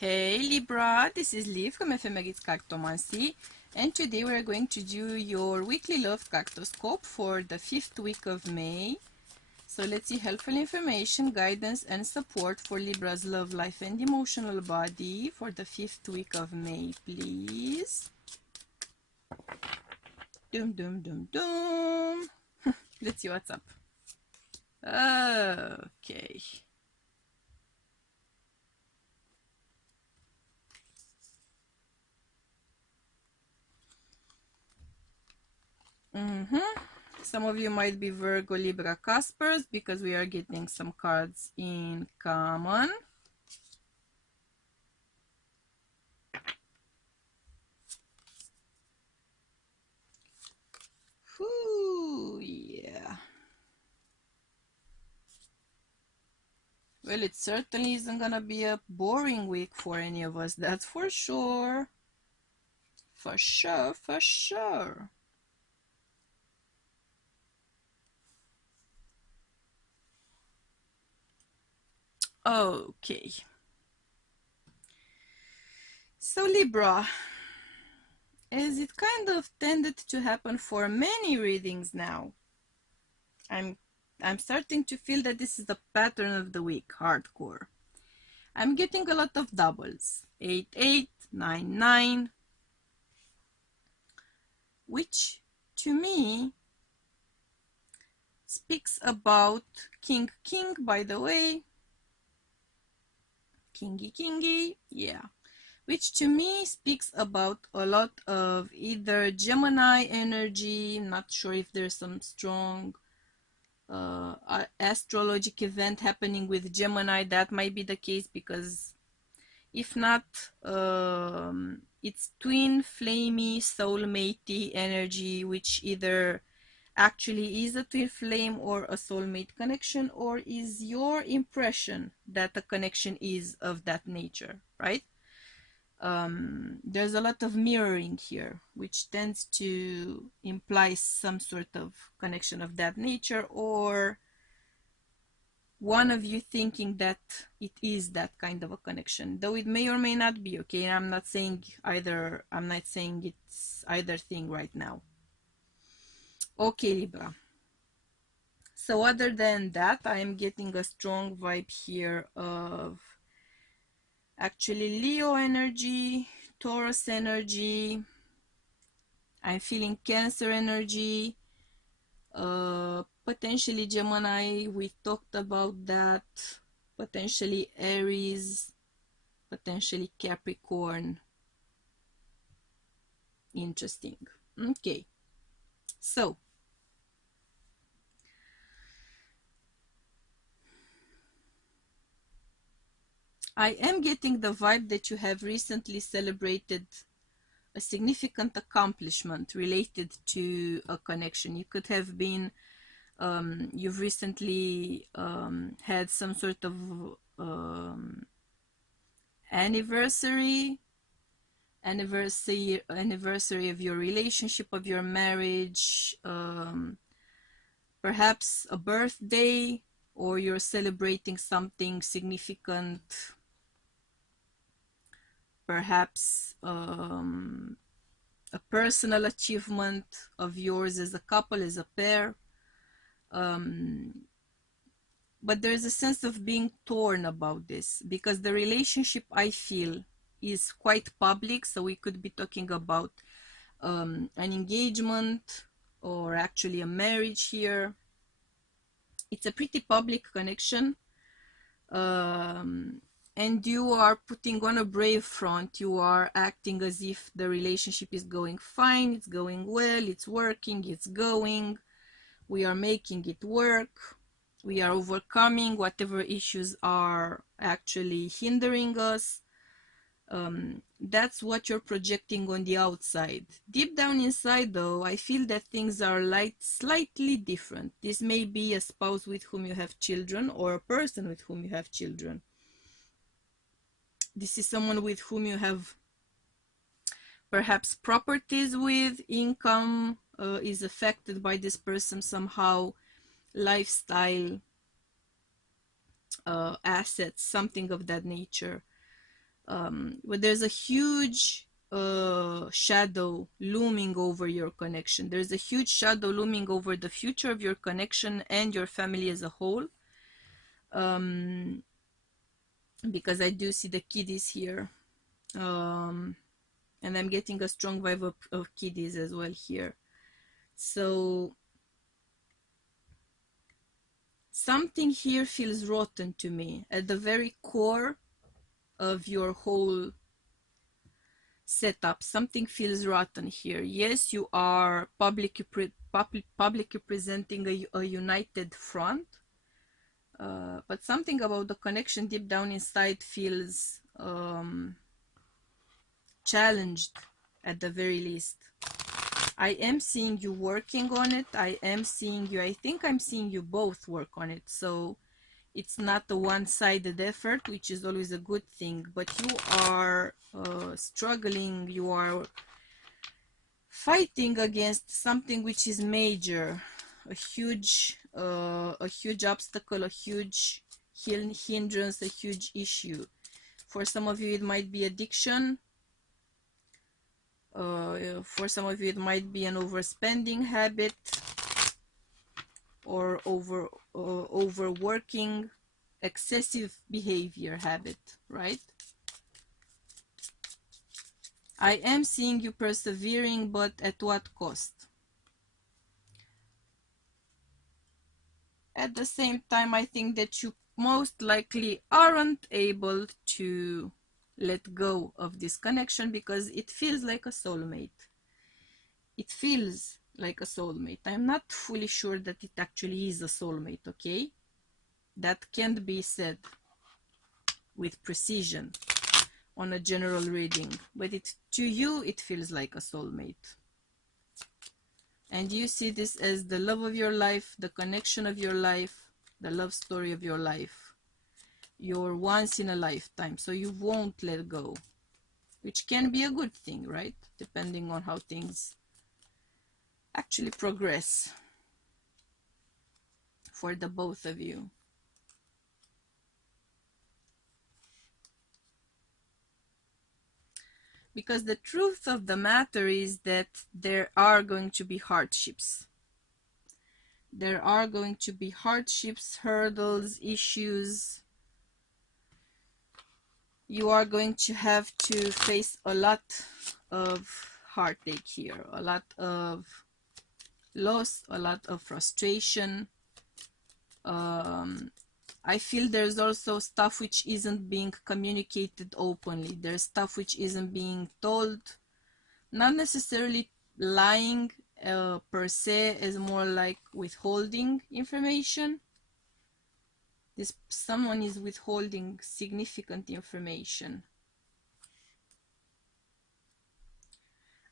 Hey Libra, this is Liv from Ephemeris Cartomancy, and today we are going to do your weekly love cartoscope for the 5th week of May. So let's see helpful information, guidance and support for Libra's love life and emotional body for the 5th week of May, please. Dum dum dum dum. Let's see what's up. Okay. Some of you might be Virgo, Libra, Caspers because we are getting some cards in common. Whew, yeah. Well, it certainly isn't gonna be a boring week for any of us, that's for sure. For sure, for sure. Okay. So Libra, as it kind of tended to happen for many readings now, I'm starting to feel that this is the pattern of the week, hardcore. I'm getting a lot of doubles, 8, 8, 9, 9, which to me speaks about King, King, by the way, Kingy, Kingy, yeah, which to me speaks about a lot of either Gemini energy. Not sure if there's some strong astrologic event happening with Gemini. That might be the case, because if not, it's twin flamey soulmatey energy, which either actually is a twin flame or a soulmate connection, or is your impression that the connection is of that nature, right? There's a lot of mirroring here, which tends to imply some sort of connection of that nature, or one of you thinking that it is that kind of a connection, though it may or may not be. Okay, I'm not saying it's either thing right now. Okay, Libra. So other than that, I am getting a strong vibe here of actually Leo energy, Taurus energy. I'm feeling Cancer energy, potentially Gemini, we talked about that, potentially Aries, potentially Capricorn. Interesting. Okay, so I am getting the vibe that you have recently celebrated a significant accomplishment related to a connection. You could have been, you've recently had some sort of anniversary of your relationship, of your marriage, perhaps a birthday, or you're celebrating something significant, perhaps a personal achievement of yours as a couple, as a pair. But there's a sense of being torn about this, because the relationship, I feel, is quite public. So we could be talking about an engagement, or actually a marriage here. It's a pretty public connection, and you are putting on a brave front. You are acting as if the relationship is going fine, it's going well, it's working, it's going, we are making it work, we are overcoming whatever issues are actually hindering us. That's what you're projecting on the outside. Deep down inside, though, I feel that things are slightly different. This may be a spouse with whom you have children, or a person with whom you have children. This is someone with whom you have perhaps properties with, income is affected by this person somehow, lifestyle, assets, something of that nature. But there's a huge shadow looming over your connection. There's a huge shadow looming over the future of your connection and your family as a whole. Because I do see the kiddies here. And I'm getting a strong vibe of kiddies as well here. So something here feels rotten to me at the very core of your whole setup. Something feels rotten here. Yes, you are publicly presenting a united front, but something about the connection deep down inside feels challenged at the very least. I am seeing you working on it. I think I'm seeing you both work on it. So it's not a one-sided effort, which is always a good thing, but you are struggling, you are fighting against something which is major, a huge obstacle, a huge hindrance, a huge issue. For some of you, it might be addiction. For some of you, it might be an overspending habit or overworking, excessive behavior habit, right? I am seeing you persevering, but at what cost? At the same time, I think that you most likely aren't able to let go of this connection because it feels like a soulmate. It feels like a soulmate. I'm not fully sure that it actually is a soulmate, okay? That can't be said with precision on a general reading, but to you it feels like a soulmate. And you see this as the love of your life, the connection of your life, the love story of your life, your once in a lifetime. So you won't let go, which can be a good thing, right? Depending on how things actually progress for the both of you. Because the truth of the matter is that there are going to be hardships. There are going to be hardships, hurdles, issues. You are going to have to face a lot of heartache here, a lot of loss, a lot of frustration. I feel there's also stuff which isn't being communicated openly. There's stuff which isn't being told. Not necessarily lying per se, is more like withholding information. Someone is withholding significant information.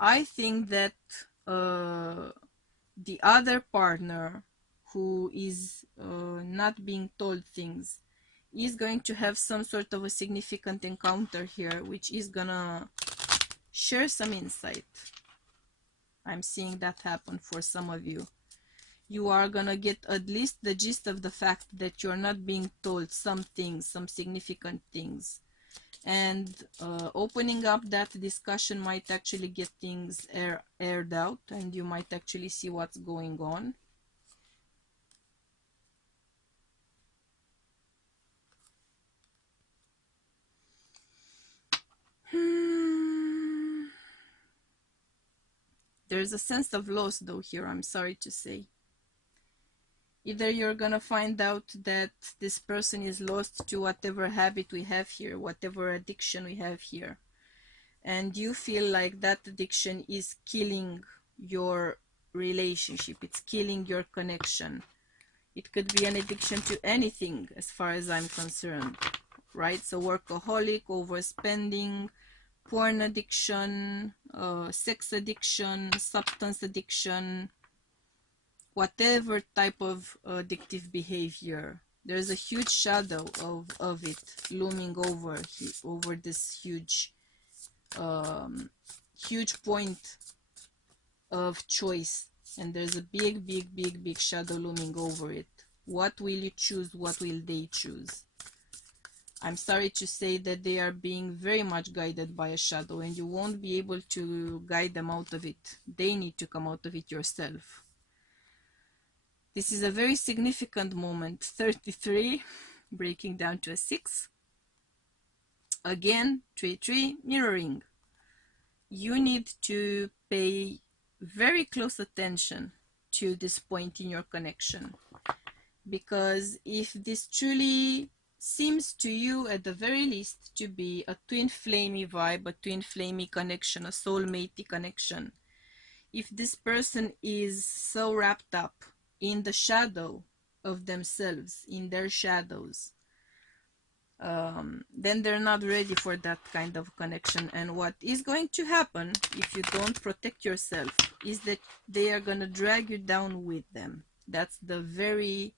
I think that the other partner who is not being told things is going to have some sort of a significant encounter here, which is gonna share some insight. I'm seeing that happen for some of you. You are gonna get at least the gist of the fact that you're not being told some things, some significant things. And opening up that discussion might actually get things aired out, and you might actually see what's going on. There's a sense of loss though here, I'm sorry to say. Either you're gonna find out that this person is lost to whatever habit we have here, whatever addiction we have here, and you feel like that addiction is killing your relationship, it's killing your connection. It could be an addiction to anything as far as I'm concerned, right? So workaholic, overspending, porn addiction, sex addiction, substance addiction, whatever type of addictive behavior. There's a huge shadow of it looming over this huge point of choice, and there's a big shadow looming over it. What will you choose? What will they choose? I'm sorry to say that they are being very much guided by a shadow, and you won't be able to guide them out of it. They need to come out of it yourself. This is a very significant moment. 33, breaking down to a 6. Again, 3-3, mirroring. You need to pay very close attention to this point in your connection, because if this truly seems to you at the very least to be a twin flamey vibe, a twin flamey connection, a soulmatey connection, if this person is so wrapped up in the shadow of themselves, in their shadows, then they're not ready for that kind of connection. And what is going to happen if you don't protect yourself is that they are going to drag you down with them. That's the very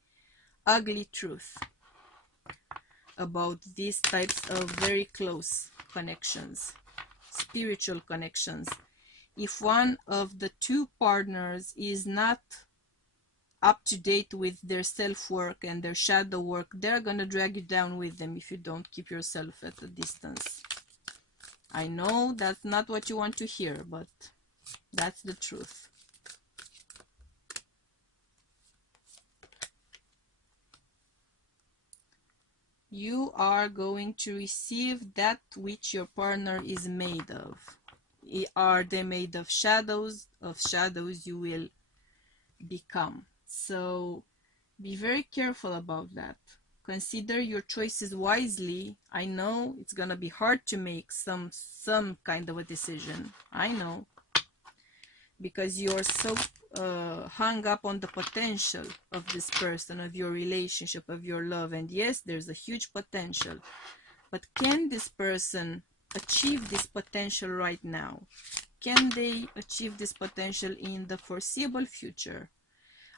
ugly truth about these types of very close connections, spiritual connections. If one of the two partners is not up to date with their self-work and their shadow work, they're gonna drag you down with them if you don't keep yourself at a distance. I know that's not what you want to hear, but that's the truth. You are going to receive that which your partner is made of. Are they made of shadows? Of shadows you will become. So be very careful about that. Consider your choices wisely. I know it's gonna be hard to make some kind of a decision. I know, because you're so hung up on the potential of this person, of your relationship, of your love. And yes, there's a huge potential, but can this person achieve this potential right now? Can they achieve this potential in the foreseeable future?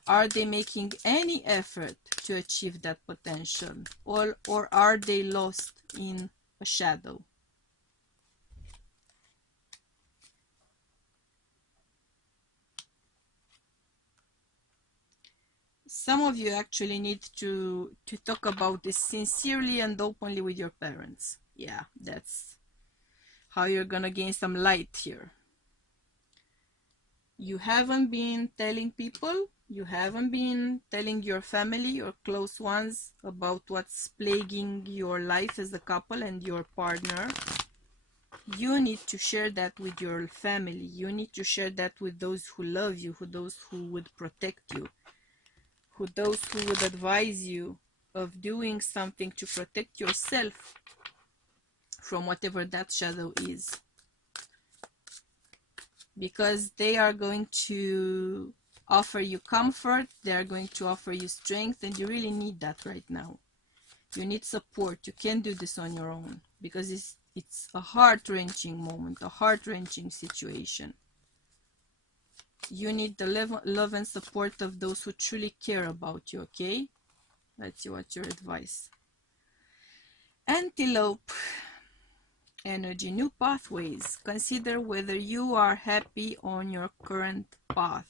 Are they making any effort to achieve that potential, or are they lost in a shadow? Some of you actually need to talk about this sincerely and openly with your parents. Yeah, that's how you're gonna gain some light here. You haven't been telling people, you haven't been telling your family, your close ones, about what's plaguing your life as a couple and your partner. You need to share that with your family. You need to share that with those who love you, those who would protect you, those who would advise you of doing something to protect yourself from whatever that shadow is. Because they are going to offer you comfort, they are going to offer you strength, and you really need that right now. You need support. You can't do this on your own, because it's a heart-wrenching moment, a heart-wrenching situation. You need the love and support of those who truly care about you, okay? Let's see what's your advice. Antelope energy, new pathways. Consider whether you are happy on your current path.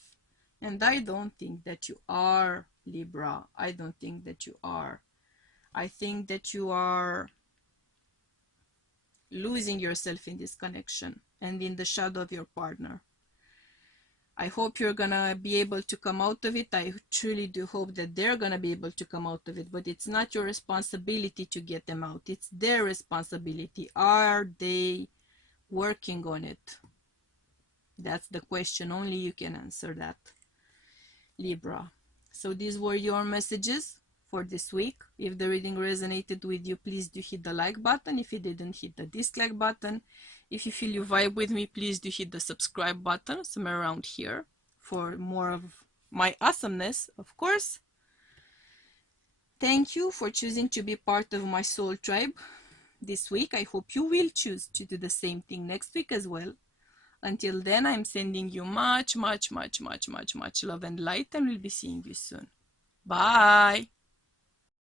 And I don't think that you are, Libra. I don't think that you are. I think that you are losing yourself in this connection and in the shadow of your partner. I hope you're gonna be able to come out of it. I truly do hope that they're gonna be able to come out of it, but it's not your responsibility to get them out. It's their responsibility. Are they working on it? That's the question. Only you can answer that, Libra. So these were your messages for this week. If the reading resonated with you, please do hit the like button. If you didn't, hit the dislike button. If you feel you vibe with me, please do hit the subscribe button somewhere around here for more of my awesomeness, of course. Thank you for choosing to be part of my soul tribe this week. I hope you will choose to do the same thing next week as well. Until then, I'm sending you much, much, much, much, much, much love and light, and we'll be seeing you soon. Bye.